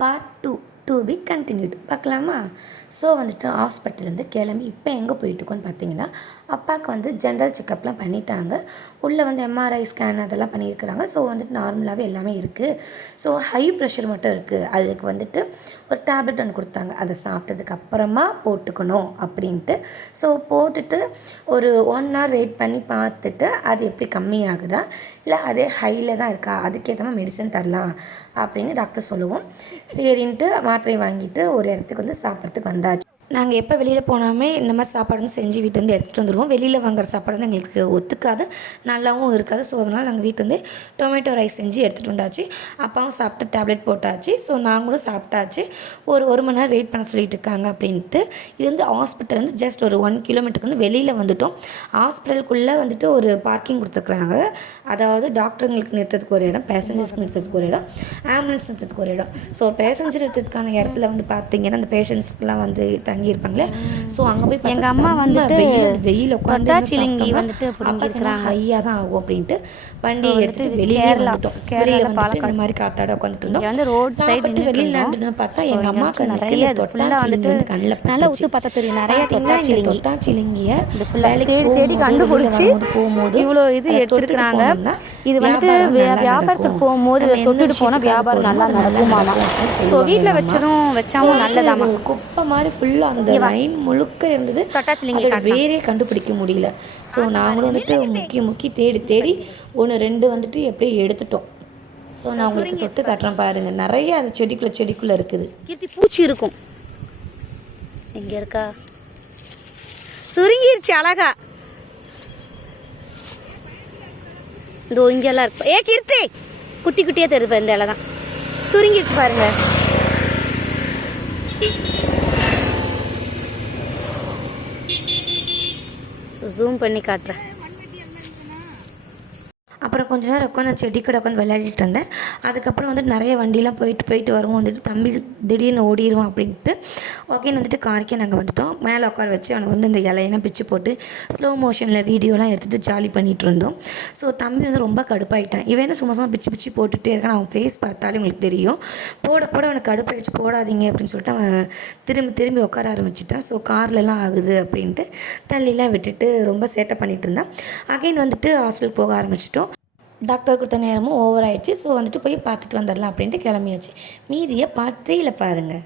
Part 2 to be continued பார்க்கலாமா? So வந்துட்டு ஹாஸ்பிட்டல்லேருந்து கிளம்பி இப்போ எங்கே போயிட்டுருக்கோன்னு பார்த்தீங்கன்னா, அப்பாவுக்கு வந்து ஜென்ரல் செக்கப்லாம் பண்ணிட்டாங்க. உள்ளே வந்து எம்ஆர்ஐ ஸ்கேன் அதெல்லாம் பண்ணியிருக்கிறாங்க. ஸோ வந்துட்டு நார்மலாகவே எல்லாமே இருக்குது. ஸோ ஹை ப்ரெஷர் மட்டும் இருக்குது. அதுக்கு வந்துட்டு ஒரு டேப்லெட் ஒன்று கொடுத்தாங்க. அதை சாப்பிட்டதுக்கு அப்புறமா போட்டுக்கணும் அப்படின்ட்டு. ஸோ போட்டுட்டு ஒரு 1 ஹவர் வெயிட் பண்ணி பார்த்துட்டு அது எப்படி கம்மியாகுதா இல்லை அதே ஹையில் தான் இருக்கா, அதுக்கேற்ற மாதிரி மெடிசன் தரலாம் அப்படின்னு டாக்டர் சொல்லுவோம். சரின்ட்டு மாத்திரை வாங்கிட்டு ஒரு இடத்துக்கு வந்து சாப்பிட்றதுக்கு வந்தாச்சு. நாங்கள் எப்போ வெளியில் போனாலுமே இந்த மாதிரி சாப்பாடு வந்து செஞ்சு வீட்டிலேருந்து எடுத்துகிட்டு வந்துடுவோம். வெளியில் வாங்குற சாப்பாடு வந்து எங்களுக்கு ஒத்துக்காது, நல்லாவும் இருக்காது. ஸோ அதனால் நாங்கள் வீட்டிலேருந்து டொமேட்டோ ரைஸ் செஞ்சு எடுத்துகிட்டு வந்தாச்சு. அப்பாவும் சாப்பிட்டு டேப்லெட் போட்டாச்சு. ஸோ நாங்களும் சாப்பிட்டாச்சு. ஒரு மணி நேரம் வெயிட் பண்ண சொல்லிட்டு இருக்காங்க அப்படின்ட்டு. இது வந்து ஹாஸ்பிட்டல் வந்து ஜஸ்ட் ஒரு 1 கிலோமீட்டருக்கு வந்து வெளியில் வந்துவிட்டோம். ஹாஸ்பிட்டலுக்குள்ளே வந்துட்டு ஒரு பார்க்கிங் கொடுத்துருக்குறாங்க. அதாவது டாக்டருங்களுக்கு நிறுத்தத்துக்கு ஒரு இடம், பேசஞ்சர்ஸ்க்கு நிறுத்தத்துக்கு ஒரு இடம், ஆம்புலன்ஸ் நிறுத்தத்துக்கு ஒரு இடம். ஸோ பேசஞ்சர் நிறுத்தத்துக்கான இடத்துல வந்து பார்த்திங்கன்னா அந்த பேஷண்ட்ஸ்க்குலாம் வந்து தங்கியிருப்பாங்களே. ஸோ அங்கே போய் எங்கள் அம்மா வந்துட்டு வெயில் உட்காந்து வந்துட்டு ஹையாக தான் ஆகும் அப்படின்ட்டு வண்டியை எடுத்துட்டு வெளியே வந்துட்டோம். வெளியில் வந்துட்டு இந்த மாதிரி காத்தாட உட்காந்துட்டு இருந்தோம். வந்து ரோட் சைடு வெளியில் நடந்துட்டு பார்த்தா எங்கள் அம்மா கண்ணுக்கு தொட்டாச்சிலிங்கி வந்து கண்ணில் நல்லா ஊற்றி பார்த்தா தெரியும். நிறைய தொட்டாச்சிலிங்கியை தேடி கண்டுபிடிச்சி போகும்போது இவ்வளோ இது எடுத்துருக்குறாங்க. இது வந்துட்டு வியாபாரத்துக்கு போகும்போது தொட்டுட்டு போனால் வியாபாரம் நல்லா நடக்குமாமா. ஸோ வீட்டில் வச்சாவும் நல்லதாமா. குப்பை மாதிரி ஃபுல்லாக அந்த லைன் முழுக்க இருந்தது. தொட்டாச்சிலிங்கி வேறே கண்டுபிடிக்க முடியல. ஸோ நாங்களும் வந்துட்டு முக்கி தேடி 1-2 வந்துட்டு எப்படியே எடுத்துட்டோம். ஸோ நான் உங்களுக்கு தொட்டு காட்டுறேன் பாருங்கள். நிறைய அந்த செடிக்குள்ளே இருக்குது. பூச்சி இருக்கும். எங்கே இருக்கா? சுருங்கிருச்சு அழகா. இந்த இங்கெல்லாம் இருக்கு. கீர்த்தி குட்டி குட்டியாக தெரியுது. இந்த இலை தான் சுருங்கிருச்சு பாருங்க. ஜூம் பண்ணி காட்டுறேன். அப்புறம் கொஞ்ச நேரம் உட்காந்து செடி கூட உட்காந்து விளையாடிட்டு இருந்தேன். அதுக்கப்புறம் வந்துட்டு நிறைய வண்டிலாம் போயிட்டு வருவோம். வந்துட்டு தம்பி திடீர்னு ஓடிடுவோம் அப்படின்ட்டு ஓகேன்னு வந்துட்டு காருக்கே நாங்கள் வந்துவிட்டோம். மேலே உட்கார வச்சு அவனுக்கு வந்து இந்த இலையெல்லாம் பிச்சு போட்டு ஸ்லோ மோஷனில் வீடியோலாம் எடுத்துகிட்டு ஜாலி பண்ணிகிட்டு இருந்தோம். ஸோ தம்பி வந்து ரொம்ப கடுப்பாயிட்டான். இவன் சும்மா பிச்சு போட்டுகிட்டே இருக்கான். அவன் ஃபேஸ் பார்த்தாலே உங்களுக்கு தெரியும். போட அவனுக்கு கடுப்பாயிடுச்சு. போடாதீங்க அப்படின்னு சொல்லிட்டு அவன் திரும்பி உட்கார ஆரம்பிச்சிட்டான். ஸோ கார்லலாம் ஆகுது அப்படின்ட்டு தள்ளிலாம் விட்டுட்டு ரொம்ப சேட்டை பண்ணிகிட்டு இருந்தான். அகைன் வந்துட்டு ஹாஸ்பிட்டல் போக ஆரம்பிச்சிட்டோம். டாக்டர் கொடுத்த நேரமும் ஓவர் ஆயிடுச்சு. ஸோ வந்துட்டு போய் பார்த்துட்டு வந்துடலாம் அப்படின்ட்டு கிளம்பியாச்சு. மீதியை பார்ட் 3ல் பாருங்கள்.